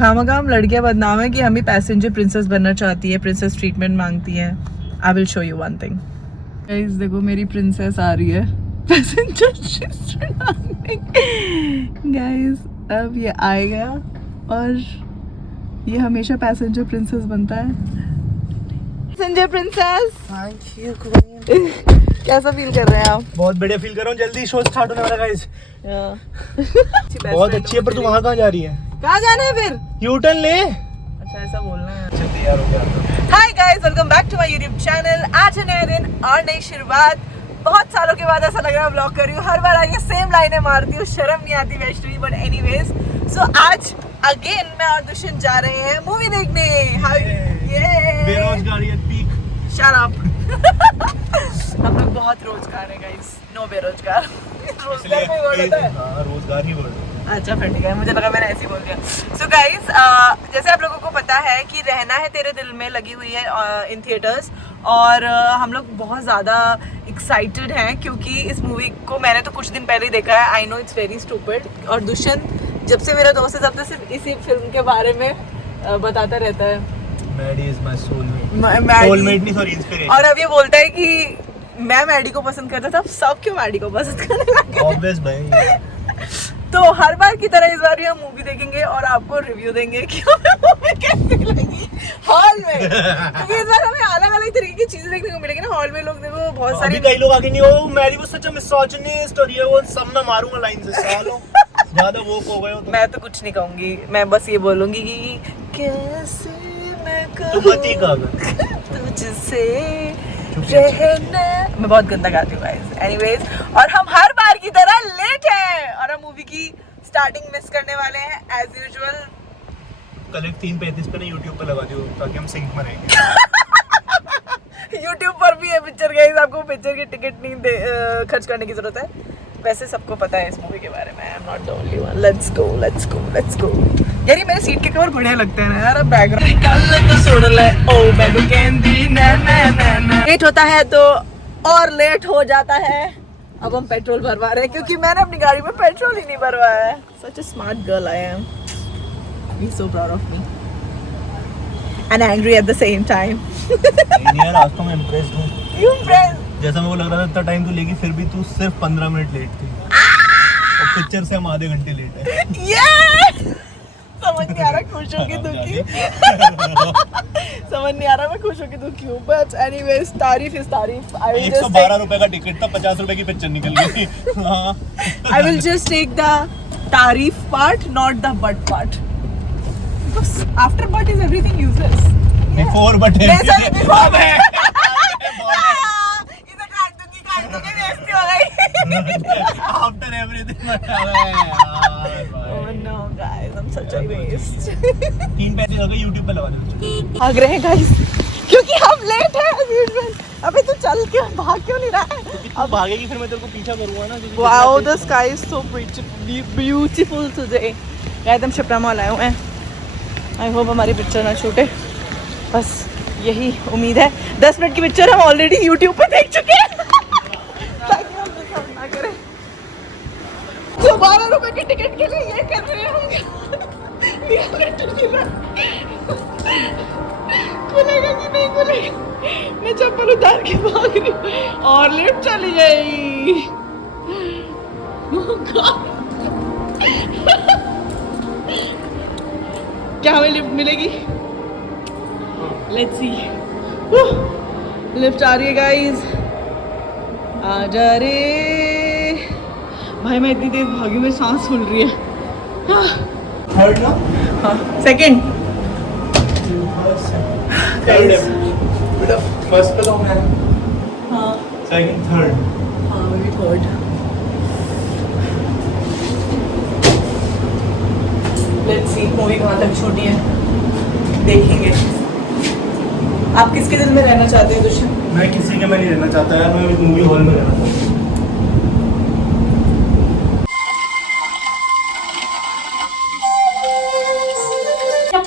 खामखाम लड़कियां बदनाम है कि हम ही पैसेंजर प्रिंसेस बनना चाहती है, प्रिंसेस ट्रीटमेंट मांगती है। I will show you one thing guys, देखो मेरी प्रिंसेस आ रही है पैसेंजर गाइस। अब ये आएगा और ये हमेशा पैसेंजर प्रिंसेस बनता है। Passenger princess, thank you queen. कैसा फील कर रहे हैं आप? बहुत बढ़िया फील कर रहा हूँ। जल्दी शो स्टार्ट होने वाला गाइस। बहुत अच्छी है, पर तू वहाँ कहाँ जा रही है? कहाँ जाना है फिर? यू टर्न ले। अच्छा ऐसा बोलना है। अच्छा तैयार हो गया। Hi guys, welcome back to my YouTube channel. आज है नया दिन और नई शुरुआत। बहुत सालों के बाद ऐसा लग रहा है व्लॉग कर रही हूँ। हर बार आके सेम लाइनें मारती हूँ, शर्म नहीं आती वैष्णवी। बट एनीवेज, सो आज अगेन मैं और दुष्यंत जा रहे हैं मूवी देखने। बेरोजगारी एट पीक। Shut up. हम लोग बहुत रोजगार है गाइस, नो बेरोजगार। रोजगार का वर्ड होता है। हाँ, रोजगार ही वर्ड। अच्छा फिर ठीक है, मुझे लगा मैंने ऐसे ही बोल दिया। सो गाइस, जैसे आप लोगों को पता है कि रहना है तेरे दिल में लगी हुई है इन थिएटर्स, और हम लोग बहुत ज़्यादा एक्साइटेड हैं क्योंकि इस मूवी को मैंने तो कुछ दिन पहले ही देखा है। I know it's very stupid, और दुष्यंत जब से मेरा दोस्त है तब से सिर्फ इसी फिल्म के बारे में बताता रहता है। Maddy is my soulmate. Maddy- soulmate नहीं, सॉरी, इंस्पिरेशन। और अब ये बोलता है कि मैं मैडी को पसंद करता था, अब सब क्यों मैडी को पसंद करने लगे? ऑब्वियस भाई। तो हर बार की तरह इस बार भी हम मूवी देखेंगे और आपको रिव्यू देंगे कि हमें मूवी कैसी लगी हॉल में। क्योंकि इस बार हमें अलग अलग तरीके की चीजें देखने को मिलेगी ना हॉल में। लोग देखो बहुत सारी अभी कई लोग आगे नहीं हो, मैडी वो सच में मिसोजिनिस्ट और ये वो सब मैं मारूंगा लाइन से। सालों ज्यादा वो हो गए हो तो। मैं तो कुछ नहीं कहूंगी, मैं बस ये बोलूंगी कि कैसे मैं तू मत ही कहा तुझसे रहना। मैं बहुत गंदा गाती हूँ गाइस। एनीवेज, और हम हर बार की तरह लेट हैं और हम मूवी की स्टार्टिंग मिस करने वाले हैं एज यूजुअल। कल एक 3:35 पे ना यूट्यूब पे लगा दियो ताकि हम सिंक में रहेंगे। यूट्यूब पर भी है पिक्चर गाइस, आपको पिक्चर की टिकट नहीं खर्च करने की जरूरत है। वैसे सबको पता है इस मूवी के बारे में। I am not the only one. Let's go let's go let's go. यार ये मेरे सीट के कवर बढ़िया लगते हैं ना यार। अब बैकग्राउंड लेट होता है तो और लेट हो जाता है। अब हम पेट्रोल भरवा रहे हैं क्योंकि मैंने अपनी गाड़ी में पेट्रोल ही नहीं भरवाया है। Such a smart girl I am. Be so proud of me and angry at the same time. यार आज तो मैं इम्प्रेस्ड हूँ। क्यों फ्रेंड? जैसा मेरे को लग रहा था इतना टाइम तू लेगी, फिर भी तू सिर्फ 15 मिनट लेट थी। और पिक्चर से हम आधे घंटे लेट है। समझ नहीं आ रहा खुश हो के दुखी। समझ नहीं आ रहा मैं खुश हो के दुखी हूँ। बट एनीवेज, तारीफ इज तारीफ। 112 रुपए का टिकट था, 50 रुपए की पिक्चर निकल गई। I will just take the तारीफ part, not the but part. After but is everything useless. Before but इसे काट दूंगी बेइज्जती हो गई। After everything. Oh no guys, I'm such a waste. 3:35 हो गए, यूट्यूब पे लगा दो। भाग रहे हैं गाइस क्योंकि हम लेट हैं as usual. अबे तू चल क्यों भाग क्यों नहीं रहा है? अब भागेगी फिर मैं तेरे को पीछा करूंगा ना। Wow, the sky is so beautiful today. Guys हम शिप्रा मॉल आए हुए हैं। आई होप हमारी पिक्चर ना छूटे, बस यही उम्मीद है। 10 मिनट की पिक्चर हम ऑलरेडी यूट्यूब पे देख चुके हैं ताकि हम मिस आउट ना करें। 12 रुपए की टिकट के लिए ये कर रहे हैं हम। खुलेगा कि नहीं खुलेगा? मैं चप्पल उतार के भाग रही हूँ और लिफ्ट चली गई। क्या हमें लिफ्ट मिलेगी? Let's see. लिफ्ट आ रही है गाइस। आ जा रे भाई। मैं इतनी तेज भागी, मेरी सांस फूल रही है। थर्ड ना? हाँ, सेकंड। बेटा फर्स्ट पे तो मैं। हाँ सेकंड, थर्ड। हाँ, may be third. Let's see movie कहाँ तक छूटी है, देखेंगे। आप किसके दिल में रहना चाहते हैं दुष्यंत? मैं किसी के में नहीं रहना चाहता यार, मैं मूवी हॉल में रहना चाहता हूँ।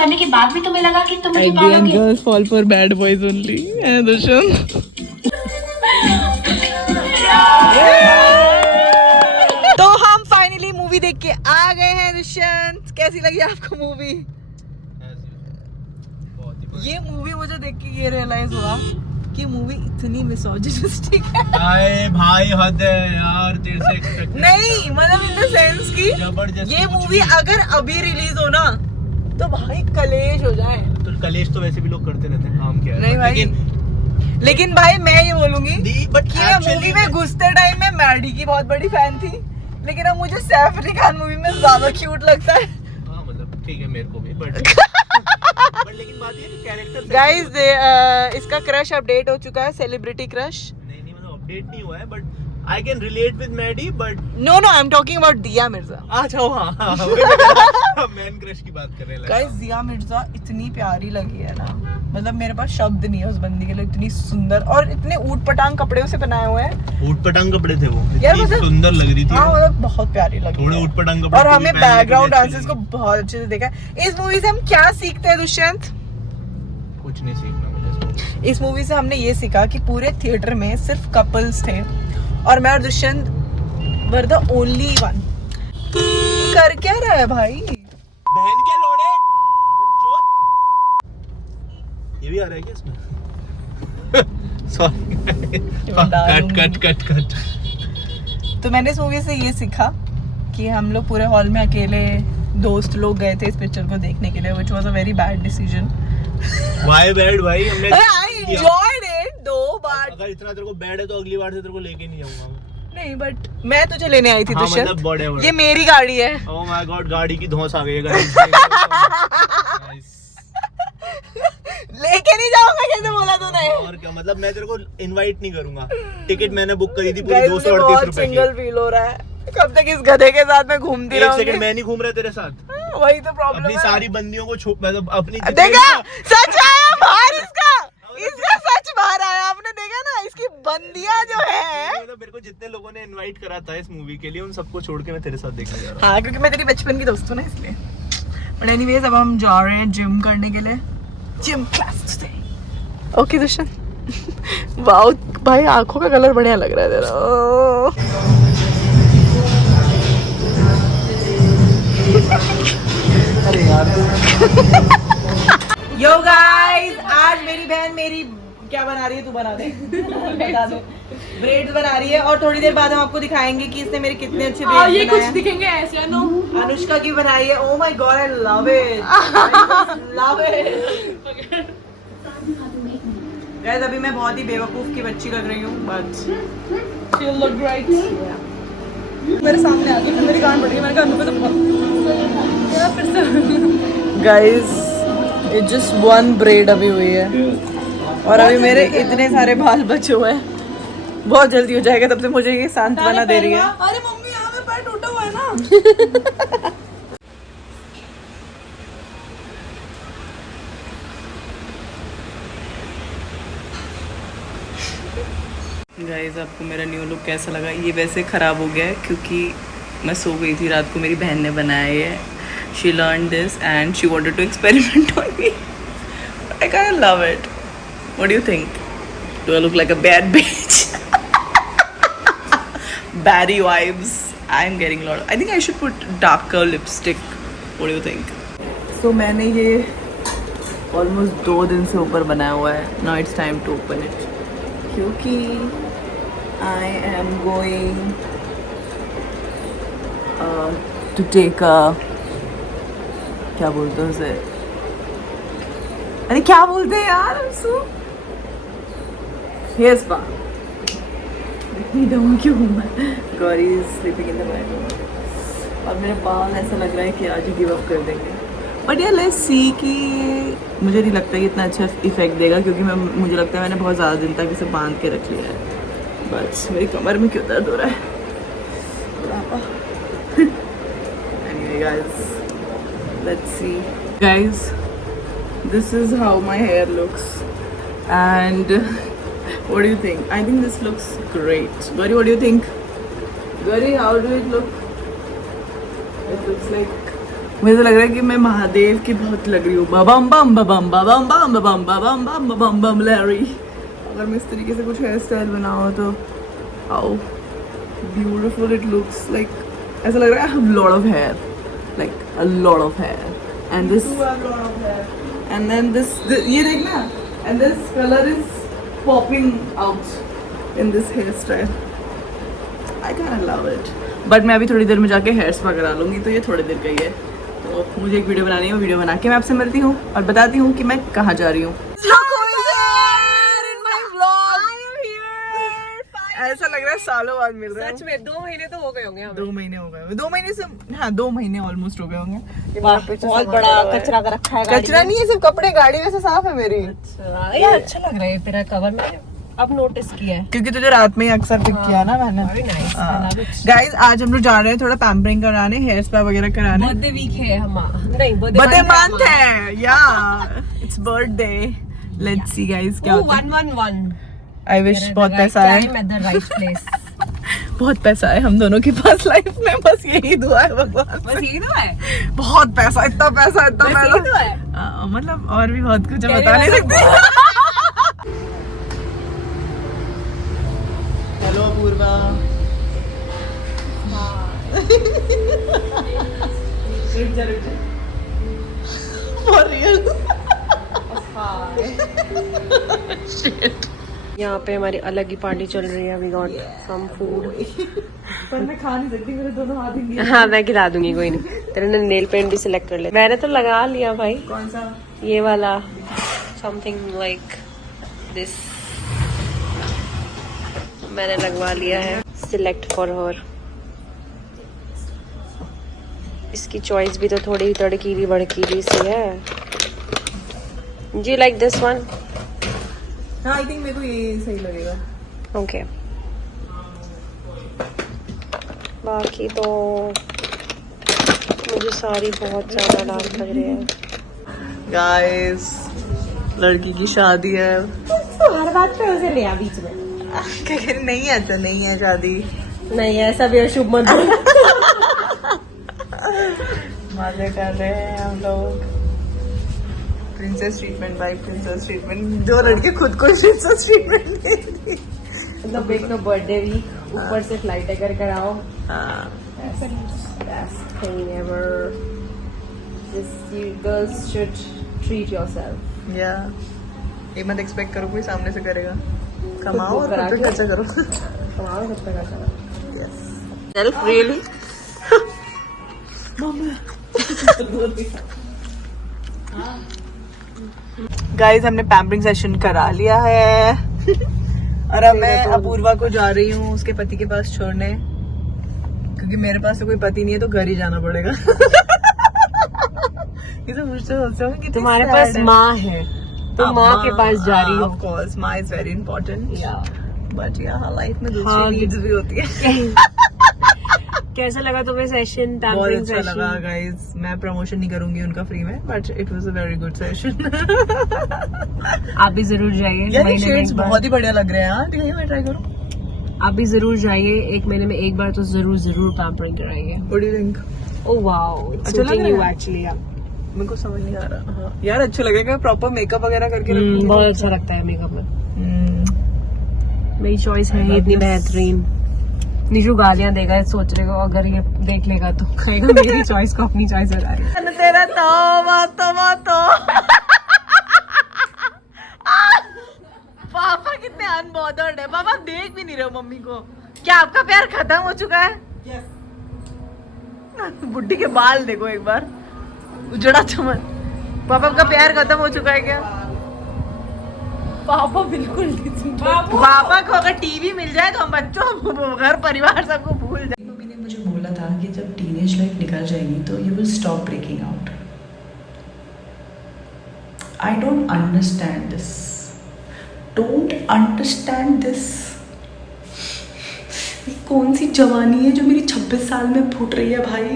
करने के बाद भी तुम्हें लगा कि तुम मुझे पालोगे। Girls fall for bad boys only. Dushyant तो हम फाइनली मूवी देख के आ गए हैं। दुष्यंत कैसी लगी आपको मूवी? ये मूवी मुझे देख के ये रियलाइज हुआ कि मूवी इतनी मिसोजिनिस्टिक है। अरे भाई हद है यार, तेरे से एक्सपेक्ट नहीं मतलब इन द सेंस कि जबरदस्ती ये कुछ मूवी भी। अगर अभी रिलीज हो ना तो भाई कलेश हो जाए। तो कलेश तो वैसे भी लोग करते रहते हैं, काम क्या है। नहीं भाई, लेकिन भाई मैं ये बोलूंगी बट कि मैं मूवी में घुसते टाइम में मैडी की बहुत बड़ी फैन थी, लेकिन अब मुझे सैफ अली खान मूवी में ज्यादा क्यूट लगता है। हाँ मतलब ठीक है मेरे को भी, बट लेकिन बात ये है कैरेक्टर गाइस इसका क्रश अपडेट हो चुका है, सेलिब्रिटी क्रश। नहीं मतलब अपडेट नहीं हुआ है, but I can relate with Maddy, but no no I am talking about Dia Mirza. अच्छा हाँ मैन क्रश की बात कर रहे हैं। गाइस दिया मिर्जा इतनी प्यारी लगी है ना, मतलब मेरे पास शब्द नहीं है उस बंदी के लिए, इतनी सुंदर और इतने ऊट पटांग कपड़े उसे बनाए हुए हैं। ऊट पटांग कपड़े थे वो, यार इतनी मतलब सुंदर लग रही थी हाँ वो। मतलब बहुत प्यारी लगी थोड़े है। ऊट पटांग कपड़े और हमें पहनने के लिए बैकग्राउंड अच्छी डांसेस को लगी। बहुत अच्छे से देखा है। इस मूवी से हम क्या सीखते हैं दुष्यंत? कुछ नहीं सीखना मुझे। इस मूवी से हमने ये सीखा कि पूरे थिएटर में सिर्फ कपल्स थे और मैं और Dushyant were the only one. कर क्या रहा है भाई? बहन के लोड़े चोट। ये भी आ रहा है क्या इसमें? Sorry cut cut cut cut. तो मैंने इस मूवी से ये सीखा कि हम लोग पूरे हॉल में अकेले दोस्त लोग गए थे इस पिक्चर को देखने के लिए, which was a very bad decision. Why bad भाई, हमने I enjoyed it though, but अगर इतना तेरे को बैड है तो अगली बार से तेरे को लेके नहीं जाऊंगा। नहीं, बट मैं तुझे लेने आई थी हाँ, दुष्यंत। मतलब बड़े बड़े। ये मेरी गाड़ी है। ओह माय गॉड, गाड़ी की धौंस आ गई है गाड़ी। लेके नहीं जाऊंगा कैसे बोला तूने? और क्या मतलब, मैं तेरे को इनवाइट नहीं करूंगा। टिकट मैंने बुक करी थी पूरी Guys, मुझे 238 बहुत रुपए सिंगल की। फील हो रहा है। कब तक इस गधे के साथ मैं घूमती एक रहूंगी? सेकंड मैं नहीं घूम रहा तेरे साथ। वही तो प्रॉब्लम अपनी है। सारी बंदियों को मतलब अपनी देखा, सच आया बाहर इसका सच बाहर आया। आपने देखा ना, इसकी बंदियां जो है। मतलब मेरे को जितने लोगों ने इनवाइट करा था इस मूवी के लिए, उन सबको छोड़ के मैं तेरे साथ देखने जा रहा हूँ। हाँ, क्योंकि मैं तेरी बचपन की दोस्त हूँ ना, इसलिए। बट एनीवेज अब हम जा रहे हैं जिम करने के लिए, जिम क्लास से। ओके दुष्यंत। वाओ भाई, आंखों का कलर बढ़िया लग रहा है तेरा। अरे यार यो गाइस, आज मेरी बहन मेरी क्या बना रही है? तू बना दे। बता दे। ब्रेड्स बना रही है और थोड़ी देर बाद हम आपको दिखाएंगे कि इसने मेरे कितने अच्छे ब्रेड्स ये कुछ बनाए हैं। दिखेंगे ऐसे नो। अनुष्का की बनाई है। Oh my God, I love it, love it. Guys अभी मैं बहुत ही बेवकूफ की बच्ची लग रही हूँ, बट She'll look great. मेरे सामने आ गई, मेरी कान पड़ गई, मैंने कहा अनु पे तो यार फिर से guys it just one bread अभी हुई है और अभी मेरे इतने सारे बाल बचे हुए हैं। बहुत जल्दी हो जाएगा, तब से मुझे ये सांत्वना दे रही है। अरे मम्मी यहाँ पे पैर टूटा हुआ है ना। गाइस आपको मेरा न्यू लुक कैसा लगा? ये वैसे ख़राब हो गया है क्योंकि मैं सो गई थी रात को, मेरी बहन ने बनाया है। She learn this and she wanted to experiment on me. I kind love it. What do you think? Do I look like a bad bitch? Baddie vibes. I am getting lot. I think I should put darker lipstick. What do you think? So मैंने ये almost 2 दिन से ऊपर बनाया हुआ है। Now it's time to open it, क्योंकि I am going to take a, क्या बोलते हैं उसे? अरे क्या बोलते हैं यार उसको? Hair spa. इतनी डम क्यों हूँ मैं? Gauri is sleeping in the bed और मेरे बाल ऐसा लग रहा है कि आज ही गिव अप कर देंगे। बट यार लेट्स सी कि मुझे नहीं लगता कि इतना अच्छा इफेक्ट देगा, क्योंकि मुझे लगता है मैंने बहुत ज़्यादा दिन तक इसे बांध के रख लिया है। बस मेरी कमर में क्यों दर्द हो रहा है? Anyway guys, let's see. Guys, this is how my hair looks and what do you think? I think this looks great. Gauri, what do you think? Gauri, how do it look? It looks like, मुझे लग रहा है कि मैं महादेव की बहुत लग रही हूँ। बम बम बम बम बम बम बम बम बम बम बम लैरी। अगर मैं इस तरीके से कुछ हेयर स्टाइल बनाऊँ तो how beautiful it looks. Like ऐसा लग रहा है I have lot of hair, like a lot of hair and this and then this ये देखना, and this color is popping out in this hairstyle. I kind of love it. But मैं अभी थोड़ी देर में जाके हेयर स्पा करा लूँगी, तो ये थोड़ी देर का ही है। तो मुझे एक वीडियो बनानी है, वीडियो बना के मैं आपसे मिलती हूँ और बताती हूँ कि मैं कहाँ जा रही हूँ। ऐसा लग रहा है सालों बाद मिल रहा है। सच में 2 महीने तो हो गए होंगे हमें। 2 महीने हो गए, 2 महीने से, हाँ 2 महीने ऑलमोस्ट हो गए होंगे। बहुत बड़ा कचरा का रखा है गाड़ी कचरा नहीं है, सिर्फ कपड़े, गाड़ी वैसे साफ है मेरी। में। यार अच्छा लग रहा है तेरा कवर, मैंने अब नोटिस किया है। क्योंकि तुझे रात में ही अक्सर पिक किया ना मैंने। Very nice, I love it. Guys आज हम लोग जा रहे हैं थोड़ा पैम्परिंग कराने, हेयर स्पा वगैरह कराने। बर्थडे वीक है नहीं बर्थडे मंथ है या it's birthday. Let's see guys क्या होता है। 111 आई विश बहुत पैसा है, at the right place। बहुत पैसा है हम दोनों के पास लाइफ में, बस यही दुआ है भगवान बस से। यही तो है, बहुत पैसा, इतना पैसा, इतना बस यही तो पैसा। है। मतलब और भी बहुत कुछ है, तेरे बता नहीं वाला सकती। हेलो अपूर्वा। रुक जा। For real? यहाँ पे हमारी अलग ही पार्टी चल रही है। We got some food. पर मैं खा नहीं सकती, मेरे दोनों हाथ हिंगे। हाँ मैं खिला दूंगी, कोई नहीं। तेरे ने नेल पेंट भी सिलेक्ट कर लिया। मैंने तो लगा लिया भाई। कौन सा? ये वाला समथिंग लाइक दिस मैंने लगवा लिया है। Select for her. इसकी चॉइस भी तो थोड़ी तड़कीली भड़कीली सी है। जी लाइक दिस वन? हाँ आई थिंक मेरे को ये सही लगेगा। ओके बाकी तो मुझे सारी बहुत ज्यादा डार्क लग रही है। गाइस लड़की की शादी है। हर बात पे उसे ले आ बीच में। नहीं है तो नहीं है शादी। नहीं ऐसा भी अशुभ मत बोल। मजे कर रहे हैं हम लोग। Princess treatment bye princess treatment, जो लड़के खुद को प्रिंसेस ट्रीटमेंट देती। मतलब एक तो बर्थडे वीक, ऊपर से फ्लाइट अगर कराओ। हाँ Best thing ever. This you girls should treat yourself. या ये मत एक्सपेक्ट करो कोई सामने से करेगा। कमाओ और करा खुद पे के। खर्चा करो। कमाओ सब तक अच्छा। Self really. गाइस हमने पैम्परिंग सेशन करा लिया है और अब मैं अपूर्वा को जा रही हूँ उसके पति के पास छोड़ने, क्योंकि मेरे पास तो कोई पति नहीं है तो घर ही जाना पड़ेगा। ये तो मुझसे सोचता हूँ कि तुम्हारे पास माँ है, तुम माँ के पास जा रही हो। ऑफ कोर्स माँ इज वेरी इंपॉर्टेंट, बट यहाँ लाइफ में हाँ, दूसरी नीड्स भी होती है। कैसा लगा तुम्हें सेशन? बहुत अच्छा लगा गाइस। मैं प्रमोशन नहीं करूंगी उनका फ्री में, but it was a very good session. आप भी जरूर जाइए। यार महीने में शेड्स एक बार। बहुत ही बढ़िया लग रहे हैं यार, दिखाइए मैं ट्राई करूं। आप भी जरूर जाइए, 1 महीने में एक बार तो जरूर पैम्परिंग कराइए। What do you think? Oh wow, अच्छा लग रहा है? एक्चुअली। मेरे को समझ नहीं आ रहा। हाँ यार अच्छा लगेगा प्रॉपर मेकअप वगैरह करके रखूंगी। बहुत अच्छा लगता है मेकअप में। हम्म, मेरी चॉइस है I love इतनी this. बेहतरीन। नीजू गालियां देगा, सोच रहे हो अगर ये देख लेगा तो कहेगा मेरी चॉइस को अपनी चॉइस बता रही है। तेरा तौबा तौबा तो पापा कितने अनबॉदर्ड है। पापा देख भी नहीं रहे हो मम्मी को। क्या आपका प्यार खत्म हो चुका है? बुड्ढी के बाल देखो एक बार, उजड़ा चमन। पापा का प्यार खत्म हो चुका है क्या? पापा बिल्कुल नहीं। पापा को अगर टीवी मिल जाए तो हम बच्चों घर परिवार सबको भूल जाए। मम्मी ने मुझे बोला था कि जब टीनेज लाइफ निकल जाएगी तो you will stop breaking out. I don't understand this, don't understand this. कौन सी जवानी है जो मेरी 26 साल में फूट रही है भाई।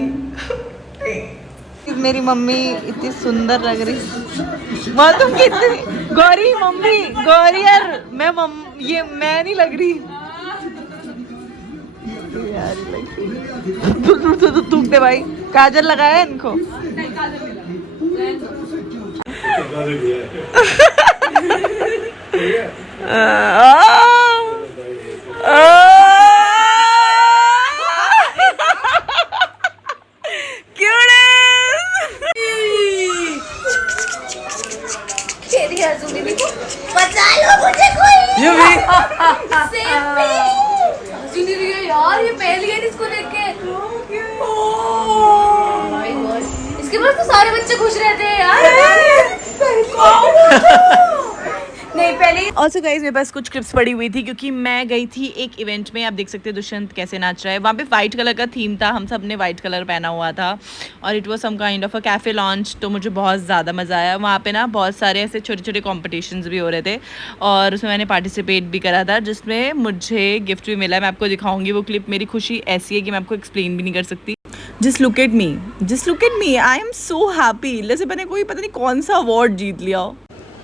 मेरी मम्मी इतनी सुंदर लग रही। माँ तुम कितनी गौरी, मम्मी गौरी यार, ये मैं नहीं लग रही यार। थूक दे भाई। काजल लगाया है इनको? तुम्हें देखो बचा लो मुझे कोई यू भी सेम मी हंसी नहीं रही है यार ये पहली है इसको देख के माय गॉड इसके पास तो सारे बच्चे खुश रहते हैं यार नहीं पहले ऑल्सो गाइज मेरे पास कुछ क्लिप्स पड़ी हुई थी क्योंकि मैं गई थी एक इवेंट में। आप देख सकते हैं दुष्यंत कैसे नाच रहा है। वहाँ पे वाइट कलर का थीम था, हम सब ने वाइट कलर पहना हुआ था और it was some kind of a cafe launch. तो मुझे बहुत ज़्यादा मज़ा आया। वहाँ पे ना बहुत सारे ऐसे छोटे छोटे कॉम्पिटिशन्स भी हो रहे थे और उसमें मैंने पार्टिसिपेट भी करा था जिसमें मुझे गिफ्ट भी मिला। मैं आपको दिखाऊंगी वो क्लिप। मेरी खुशी ऐसी है कि मैं आपको एक्सप्लेन भी नहीं कर सकती। Just look at me, I am so happy. जैसे मैंने कोई पता नहीं कौन सा अवार्ड जीत लिया।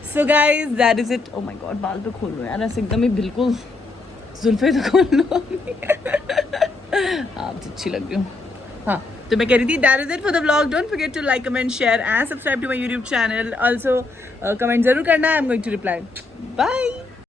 So guys that is it. Oh my God, बाल तो खोल लो यार, ऐसे एकदम ही बिल्कुल जुल्फे तो खोल लो। आप अच्छी लग रही हो। हाँ, तो मैं कह रही थी that is it for the vlog. Don't forget to like, comment, share and subscribe to my YouTube channel. Also comment जरूर करना, I am going to reply. Bye.